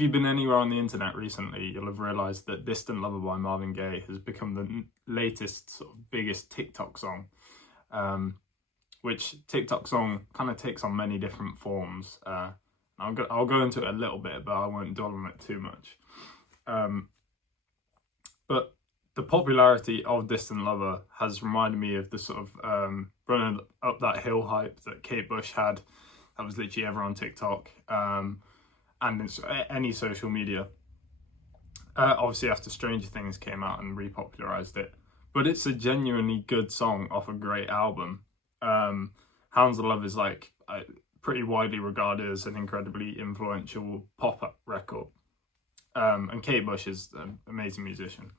if you've been anywhere on the internet recently, you'll have realised that Distant Lover by Marvin Gaye has become the latest sort of biggest TikTok song, which TikTok song kind of takes on many different forms. I'll go into it a little bit, but I won't dwell on it too much. But the popularity of Distant Lover has reminded me of the sort of running up that hill hype that Kate Bush had. That was literally ever on TikTok and in any social media. Obviously after Stranger Things came out and repopularized it. But it's a genuinely good song off a great album. Hounds of Love is like pretty widely regarded as an incredibly influential pop record. And Kate Bush is an amazing musician.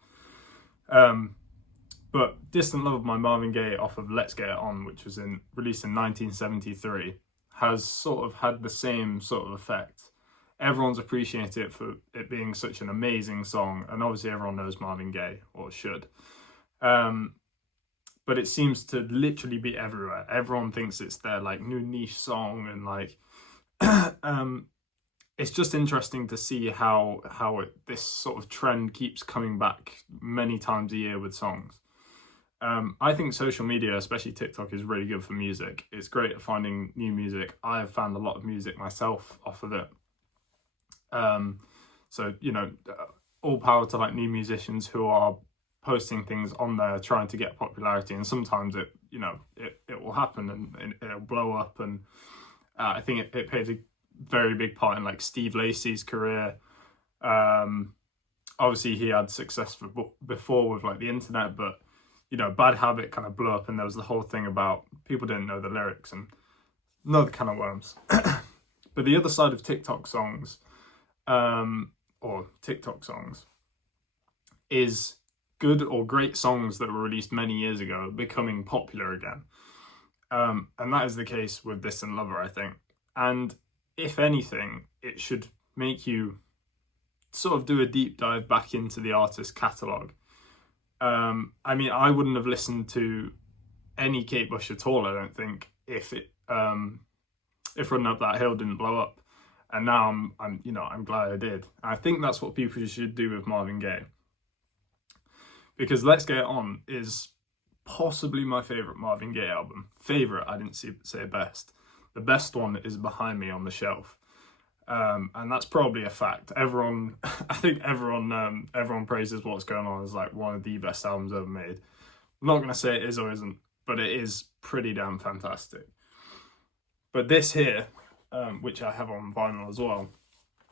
But Distant Love by Marvin Gaye off of Let's Get It On, which was released in 1973, has sort of had the same sort of effect. Everyone's appreciated it for it being such an amazing song, and obviously everyone knows Marvin Gaye, or should. But it seems to literally be everywhere. Everyone thinks it's their like new niche song, and like it's just interesting to see how this sort of trend keeps coming back many times a year with songs. I think social media, especially TikTok, is really good for music. It's great at finding new music. I have found a lot of music myself off of it. So, you know, all power to like new musicians who are posting things on there, trying to get popularity. And sometimes it will happen and it'll blow up. And I think it plays a very big part in like Steve Lacy's career. Obviously he had success before with like the internet, but you know, Bad Habit kind of blew up, and there was the whole thing about people didn't know the lyrics, and another can of worms. But the other side of TikTok songs, or TikTok songs, is good or great songs that were released many years ago becoming popular again. And that is the case with Distant Lover, I think. And if anything, it should make you sort of do a deep dive back into the artist's catalogue. I mean, I wouldn't have listened to any Kate Bush at all, I don't think, if Running Up That Hill didn't blow up. And now I'm glad I did. I think that's what people should do with Marvin Gaye. Because Let's Get It On is possibly my favourite Marvin Gaye album. Favourite, I didn't say best. The best one is behind me on the shelf. And that's probably a fact. I think everyone praises What's Going On as like one of the best albums ever made. I'm not going to say it is or isn't, but it is pretty damn fantastic. But this here, which I have on vinyl as well,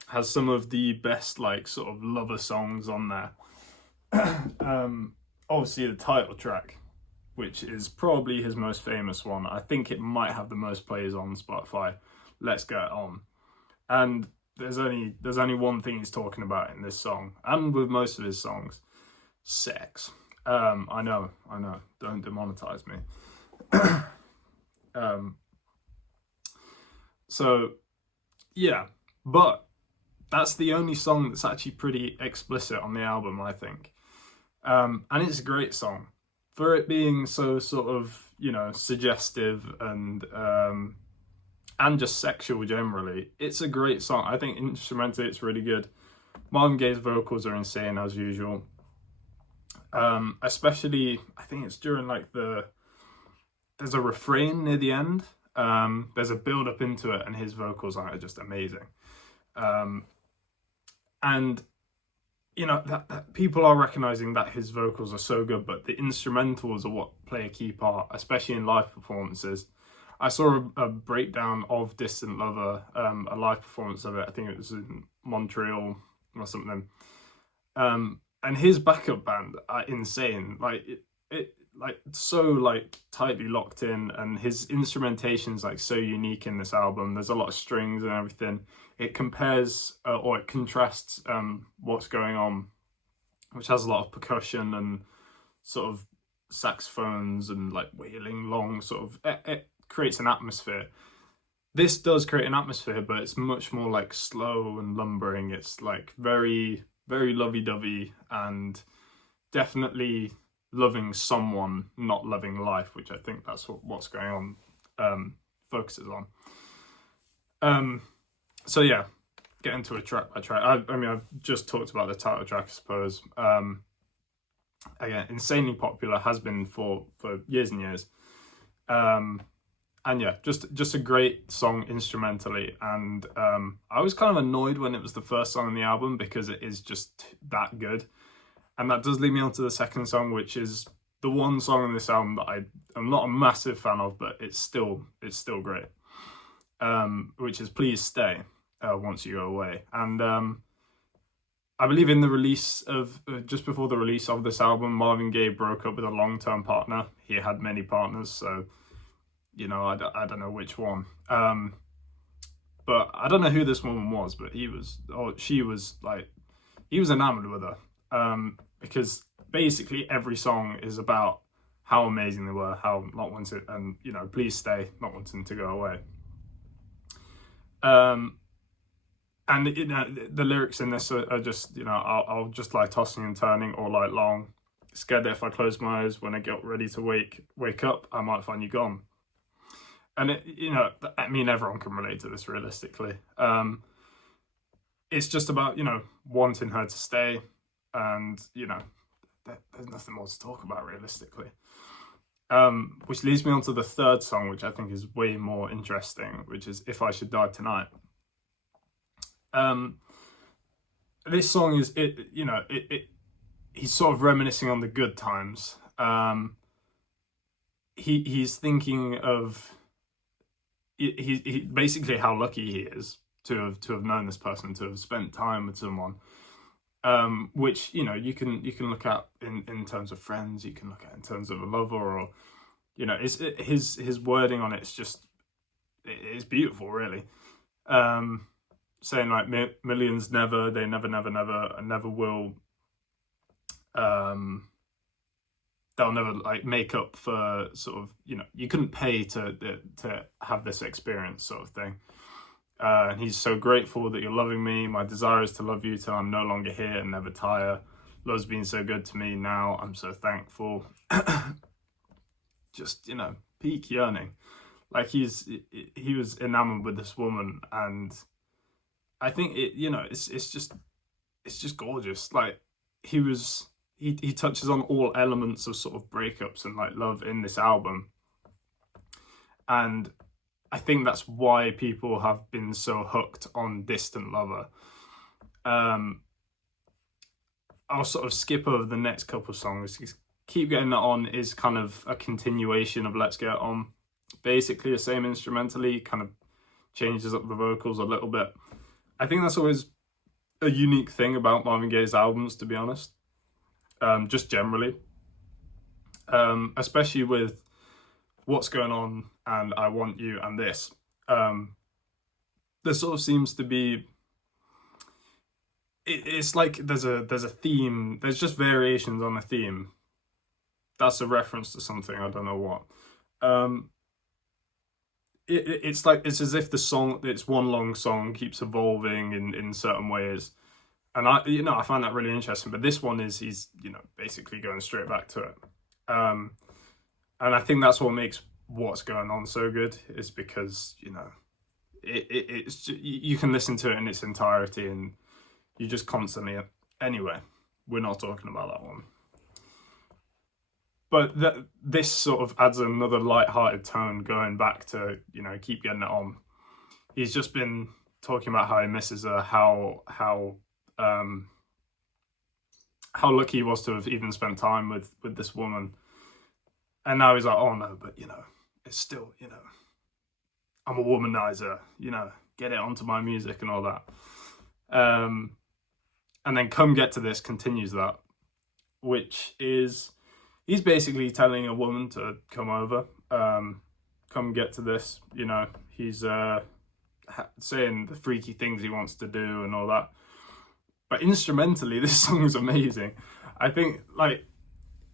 has some of the best like sort of lover songs on there. Obviously the title track, which is probably his most famous one. I think it might have the most plays on Spotify, Let's Get It On. And there's only one thing he's talking about in this song, and with most of his songs: sex. I know, don't demonetize me. So yeah, but that's the only song that's actually pretty explicit on the album, I think. And it's a great song for it being so sort of, you know, suggestive and just sexual generally. It's a great song. I think instrumentally it's really good. Marvin Gaye's vocals are insane as usual. Especially, I think it's during like there's a refrain near the end. There's a build up into it, and his vocals are just amazing. And you know that people are recognizing that his vocals are so good, but the instrumentals are what play a key part, especially in live performances. I saw a breakdown of Distant Lover, a live performance of it. I think it was in Montreal or something. And his backup band are insane. Like it like so like tightly locked in, and his instrumentation's like so unique in this album. There's a lot of strings and everything. It compares or it contrasts What's Going On, which has a lot of percussion and sort of saxophones and like wailing long sort of it creates an atmosphere. This does create an atmosphere, but it's much more like slow and lumbering. It's like very, very lovey-dovey and definitely loving someone, not loving life, which I think that's What's Going On focuses on. So yeah, get into a track by track. I mean, I've just talked about the title track, I suppose. Again, insanely popular, has been for years and years. And yeah, just a great song instrumentally. And I was kind of annoyed when it was the first song on the album because it is just that good. And that does lead me on to the second song, which is the one song on this album that I'm not a massive fan of, but it's still great. Which is Please Stay, Once You Go Away. And I believe in the release of, just before the release of this album, Marvin Gaye broke up with a long-term partner. He had many partners, so, you know, I don't know which one. But I don't know who this woman was, but he was enamored with her. Because basically every song is about how amazing they were, how not wanting, and, you know, please stay, not wanting to go away. And you know, the lyrics in this are just, you know, I'll just lie tossing and turning all night long, scared that if I close my eyes when I get ready to wake up, I might find you gone. And it, you know, I mean, everyone can relate to this realistically. It's just about, you know, wanting her to stay, and, you know, there's nothing more to talk about realistically. Which leads me on to the third song, which I think is way more interesting, which is If I Should Die Tonight. This song is, he's sort of reminiscing on the good times. He's thinking of he basically how lucky he is to have known this person, to have spent time with someone. Which, you know, you can look at in terms of friends, you can look at in terms of a lover, or, you know, his wording on it's just, it's beautiful, really. Saying like millions never, they never and never will, they'll never like make up for sort of, you know, you couldn't pay to have this experience, sort of thing. And he's so grateful that you're loving me. My desire is to love you till I'm no longer here and never tire. Love's been so good to me now. I'm so thankful. Just, you know, peak yearning. Like he was enamored with this woman, and I think it, you know, it's just gorgeous. Like he touches on all elements of sort of breakups and like love in this album. And I think that's why people have been so hooked on Distant Lover. I'll sort of skip over the next couple of songs. Keep Getting It On is kind of a continuation of Let's Get It On. Basically the same instrumentally, kind of changes up the vocals a little bit. I think that's always a unique thing about Marvin Gaye's albums, to be honest. Just generally. Especially with What's Going On and I Want You and this. There sort of seems to be, it's like there's a theme, there's just variations on a theme. That's a reference to something, I don't know what. It's like, it's as if the song, it's one long song, keeps evolving in certain ways. And I find that really interesting. But this one he's, you know, basically going straight back to it. And I think that's what makes What's Going On so good, is because, you know, it's just, you can listen to it in its entirety and you just constantly, anyway, we're not talking about that one. But this sort of adds another light-hearted tone, going back to, you know, Keep Getting It On. He's just been talking about how he misses her, how lucky he was to have even spent time with this woman. And now he's like, oh no, but, you know, it's still, you know, I'm a womanizer, you know, get it onto my music and all that. And then Come Get to This continues that, which is, he's basically telling a woman to come over, come get to this, you know, he's saying the freaky things he wants to do and all that. But instrumentally, this song's amazing. I think, like,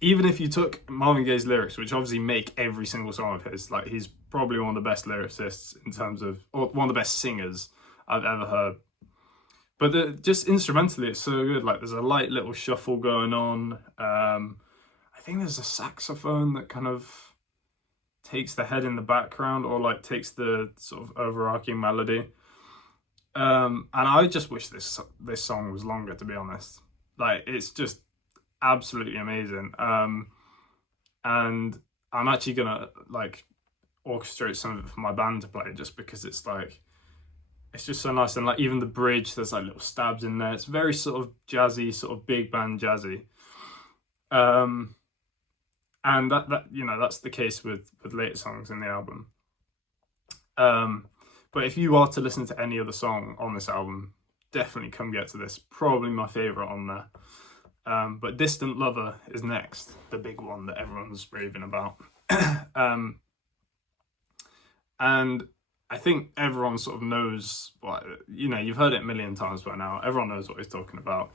even if you took Marvin Gaye's lyrics, which obviously make every single song of his, like, he's probably one of the best lyricists in terms of, or one of the best singers I've ever heard. But just instrumentally, it's so good. Like, there's a light little shuffle going on. I think there's a saxophone that kind of takes the head in the background, or like takes the sort of overarching melody. And I just wish this song was longer, to be honest. Like, it's just absolutely amazing. And I'm actually gonna like orchestrate some of it for my band to play, just because it's like, it's just so nice. And like, even the bridge, there's like little stabs in there. It's very sort of jazzy, sort of big band jazzy. And that you know, that's the case with later songs in the album. But if you are to listen to any other song on this album, definitely come get to this. Probably my favorite on there. But Distant Lover is next, the big one that everyone's raving about. And I think everyone sort of knows what, you know, you've heard it a million times by now. Everyone knows what he's talking about.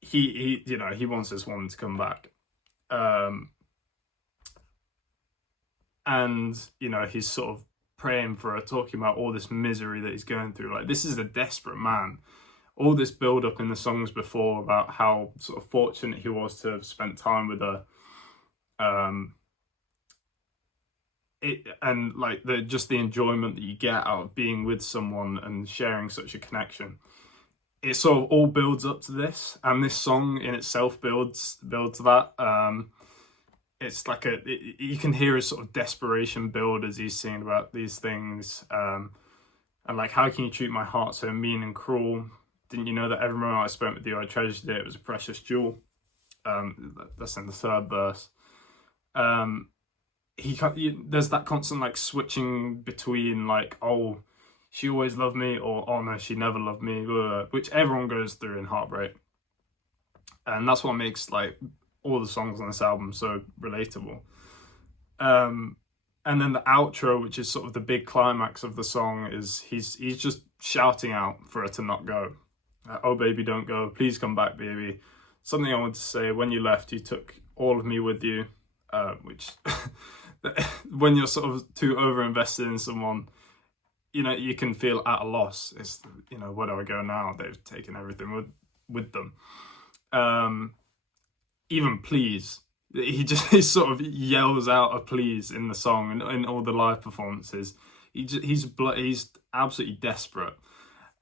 He you know, he wants this woman to come back. And, you know, he's sort of praying for her, talking about all this misery that he's going through. Like, this is a desperate man. All this build up in the songs before about how sort of fortunate he was to have spent time with her. And like just the enjoyment that you get out of being with someone and sharing such a connection. It sort of all builds up to this, and this song in itself builds that. It's like you can hear his sort of desperation build as he's singing about these things. And like, how can you treat my heart so mean and cruel? Didn't you know that every moment I spent with you, I treasured it. It was a precious jewel. That's in the third verse. There's that constant like switching between like, oh, she always loved me, or oh no, she never loved me, which everyone goes through in heartbreak. And that's what makes like all the songs on this album so relatable. And then the outro, which is sort of the big climax of the song, is he's just shouting out for her to not go. Oh baby, don't go, please come back, baby. Something I want to say: when you left, you took all of me with you. Which when you're sort of too over invested in someone, you know, you can feel at a loss. It's, you know, where do I go now? They've taken everything with them. Even please, he sort of yells out a please in the song and in all the live performances. He's absolutely desperate.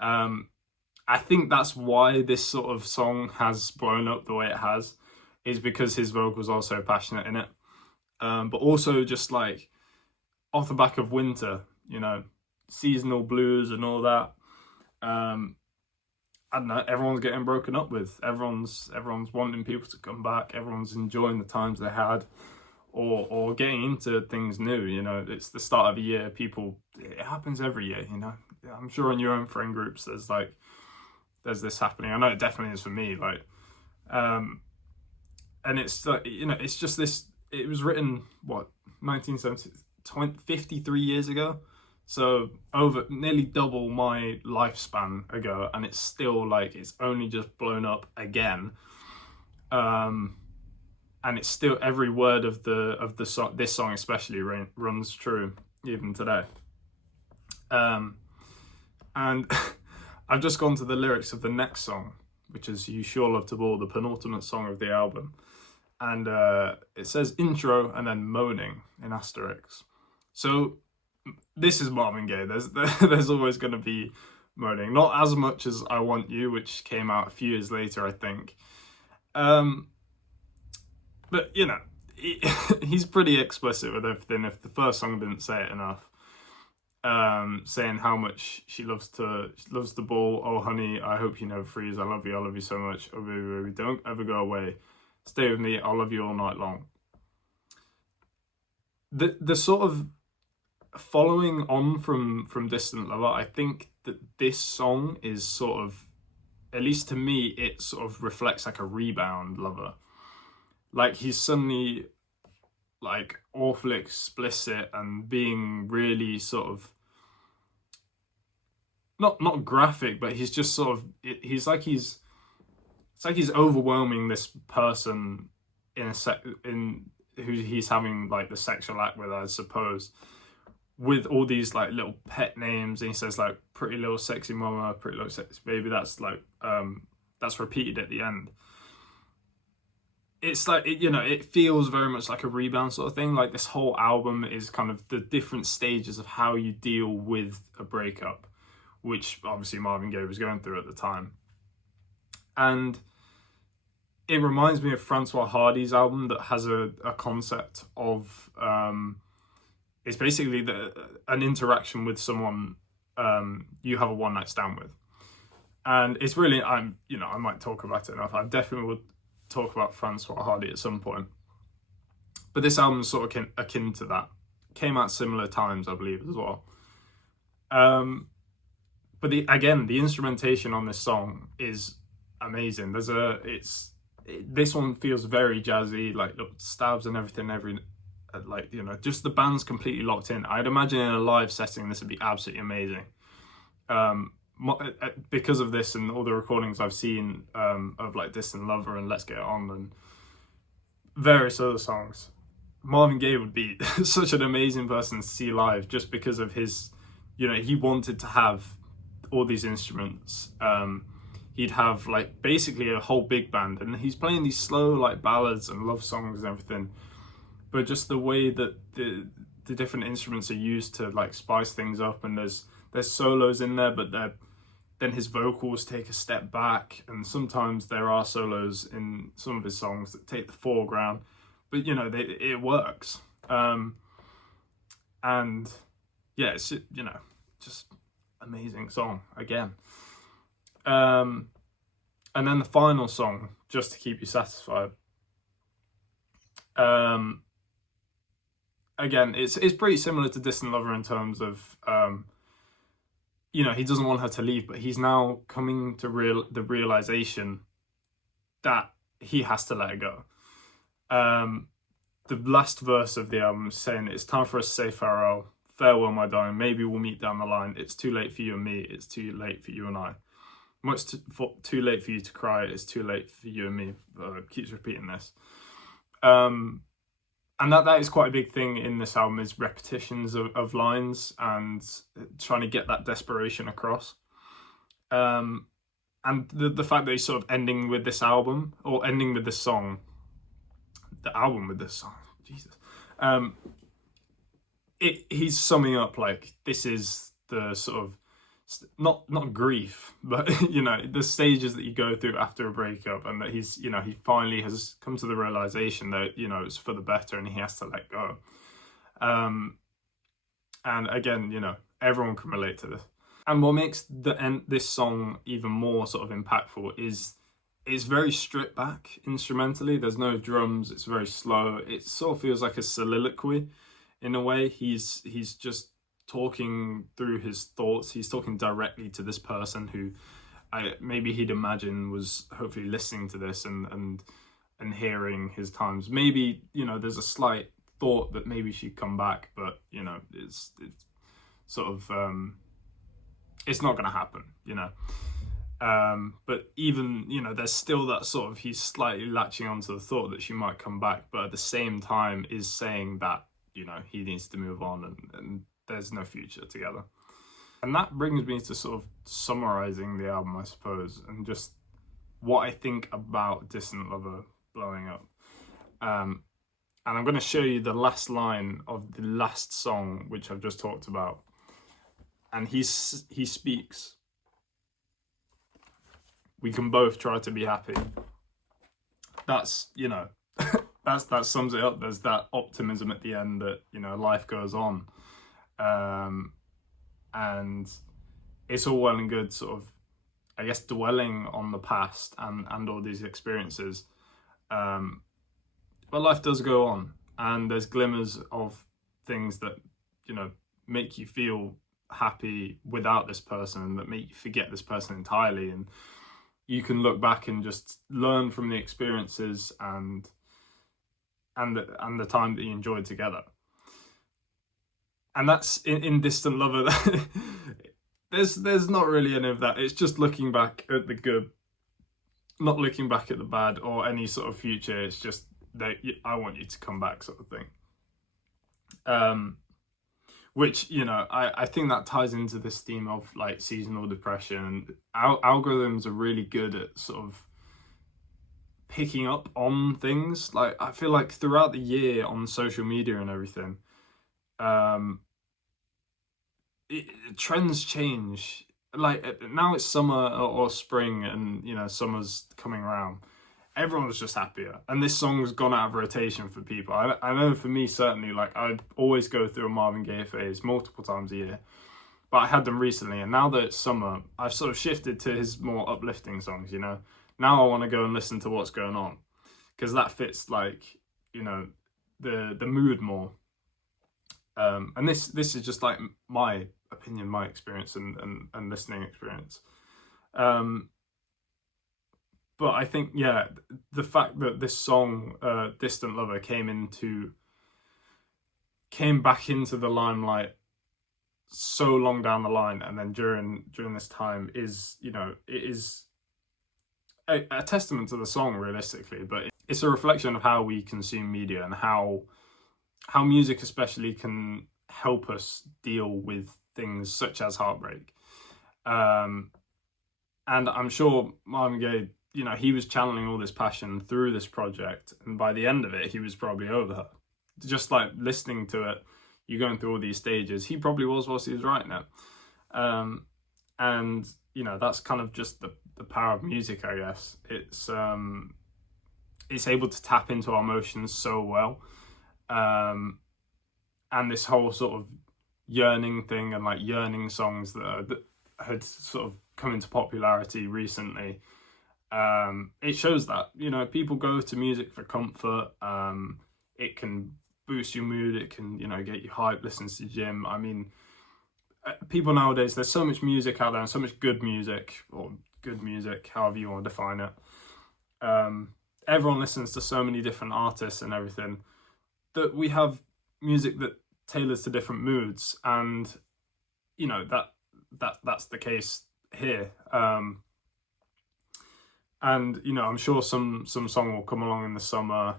I think that's why this sort of song has blown up the way it has, is because his vocals are so passionate in it. But also just like off the back of winter, you know, seasonal blues and all that. I don't know, everyone's getting broken up with. Everyone's wanting people to come back. Everyone's enjoying the times they had, or getting into things new. You know, it's the start of a year. It happens every year. You know, I'm sure in your own friend groups there's this happening. I know it definitely is for me. Like, and it's like, you know, it's just this. It was written, what, 1970, 53 years ago? So over nearly double my lifespan ago, and it's still like, it's only just blown up again. And it's still, every word of the song, this song especially, runs true even today. And I've just gone to the lyrics of the next song, which is You Sure Love to Ball, the penultimate song of the album. And it says intro and then moaning in asterisks. So this is Marvin Gaye. There's always going to be moaning. Not as much as I Want You, which came out a few years later, I think. But, you know, he's pretty explicit with everything. If the first song didn't say it enough. Saying how much she loves the ball. Oh, honey, I hope you never freeze. I love you so much. Oh, baby, baby, don't ever go away. Stay with me, I'll love you all night long. The sort of following on from Distant Lover, I think that this song is sort of, at least to me, it sort of reflects like a rebound lover. Like, he's suddenly like awfully explicit and being really sort of not graphic, but he's just sort of, it's like he's overwhelming this person in who he's having like the sexual act with, I suppose, with all these like little pet names. And he says like pretty little sexy mama, pretty little sexy baby. That's like that's repeated at the end. It's like, you know, it feels very much like a rebound sort of thing. Like, this whole album is kind of the different stages of how you deal with a breakup, which obviously Marvin Gaye was going through at the time. And it reminds me of Francois Hardy's album that has a concept of it's basically an interaction with someone you have a one night stand with, and it's really I might talk about it enough. I definitely would talk about Francois Hardy at some point, but this album is sort of akin to that. Came out similar times, I believe, as well. But the instrumentation on this song is amazing. This one feels very jazzy, like stabs and everything. Just the band's completely locked in. I'd imagine in a live setting this would be absolutely amazing. Because of this and all the recordings I've seen of like Distant Lover and Let's Get On and various other songs, Marvin Gaye would be such an amazing person to see live, just because of his, he wanted to have all these instruments. He'd have like basically a whole big band, and he's playing these slow like ballads and love songs and everything, but just the way that the different instruments are used to like spice things up, and there's solos in there, but then his vocals take a step back, and sometimes there are solos in some of his songs that take the foreground, but it works. And yeah, it's just amazing song again. And then the final song, Just to Keep You Satisfied. Again, it's pretty similar to Distant Lover in terms of he doesn't want her to leave, but he's now coming to the realization that he has to let her go. The last verse of the album is saying, "It's time for us to say farewell. Farewell, my darling. Maybe we'll meet down the line. It's too late for you and me. It's too late for you and I. Much too late for you to cry. It's too late for you and me." Keeps repeating this. And that is quite a big thing in this album, is repetitions of lines and trying to get that desperation across. And the fact that he's sort of ending with this album, or ending with this song, the album with this song, Jesus. He's summing up like, this is the sort of, not grief, but the stages that you go through after a breakup, and that he's he finally has come to the realization that it's for the better and he has to let go. And again, everyone can relate to this. And what makes this song even more sort of impactful is it's very stripped back instrumentally. There's no drums. It's very slow. It sort of feels like a soliloquy in a way. He's just talking through his thoughts. He's talking directly to this person who maybe he'd imagine was hopefully listening to this and hearing his times. Maybe there's a slight thought that maybe she'd come back, but it's sort of it's not going to happen. But even there's still that sort of, he's slightly latching onto the thought that she might come back, but at the same time is saying that he needs to move on and there's no future together. And that brings me to sort of summarizing the album, I suppose, and just what I think about Distant Lover blowing up. And I'm going to show you the last line of the last song, which I've just talked about. And he speaks, "We can both try to be happy." That's, that sums it up. There's that optimism at the end that, life goes on. And it's all well and good sort of, I guess, dwelling on the past and all these experiences. But life does go on, and there's glimmers of things that, make you feel happy without this person, that make you forget this person entirely. And you can look back and just learn from the experiences and the time that you enjoyed together. And that's in Distant Lover. There's not really any of that. It's just looking back at the good, not looking back at the bad or any sort of future. It's just that I want you to come back, sort of thing. Which, I think that ties into this theme of like seasonal depression. Algorithms are really good at sort of picking up on things. Like, I feel like throughout the year on social media and everything, trends change like now it's summer or spring, and you know summer's coming around. Everyone's just happier, and this song's gone out of rotation for people. I know for me certainly, like I always go through a Marvin Gaye phase multiple times a year, but I had them recently, and now that it's summer, I've sort of shifted to his more uplifting songs. You know, now I want to go and listen to what's going on, because that fits like, you know, the mood more. And this is just like my opinion, my experience, and listening experience. Um, but I think, yeah, the fact that this song, "Distant Lover," came back into the limelight so long down the line, and then during this time is, you know, it is a testament to the song realistically, but it's a reflection of how we consume media, and how music especially can help us deal with things such as heartbreak. Um, and I'm sure Marvin Gaye, you know, he was channeling all this passion through this project, and by the end of it, he was probably over her. Just like listening to it, you're going through all these stages. He probably was whilst he was writing it. And you know, that's kind of just the power of music, I guess. It's able to tap into our emotions so well. And this whole sort of yearning thing, and like yearning songs that had sort of come into popularity recently, it shows that, you know, people go to music for comfort. It can boost your mood, it can, you know, get you hyped, listen to the gym. I mean, people nowadays, there's so much music out there, and so much good music, or good music, however you want to define it. Everyone listens to so many different artists and everything, that we have music that tailors to different moods, and you know that's the case here. And you know, I'm sure some song will come along in the summer,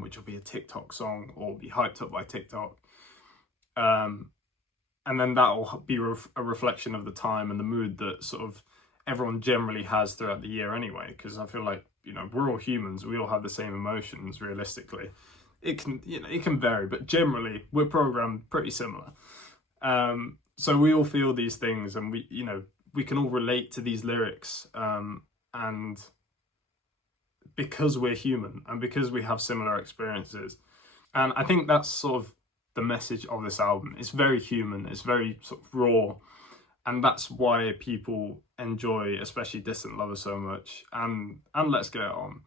which will be a TikTok song or be hyped up by TikTok, and then that will be a reflection of the time and the mood that sort of everyone generally has throughout the year anyway. Because I feel like, you know, we're all humans, we all have the same emotions realistically. It can, you know, it can vary, but generally we're programmed pretty similar. So we all feel these things, and we, you know, we can all relate to these lyrics, and because we're human and because we have similar experiences. And I think that's sort of the message of this album. It's very human, it's very sort of raw, and that's why people enjoy especially Distant Lover so much, and Let's Get It On.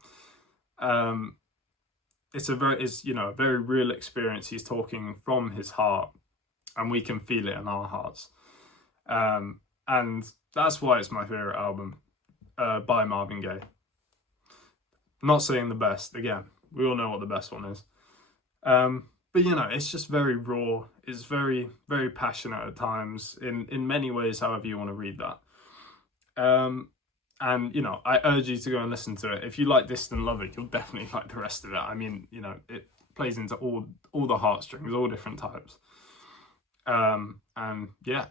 It's you know, a very real experience. He's talking from his heart, and we can feel it in our hearts. And that's why it's my favorite album by Marvin Gaye. Not saying the best, again, we all know what the best one is. But you know, it's just very raw. It's very, very passionate at times, in many ways, however you want to read that. And you know, I urge you to go and listen to it. If you like Distant Lover, you'll definitely like the rest of it. I mean, you know, it plays into all the heartstrings, all different types. And yeah,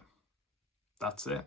that's it.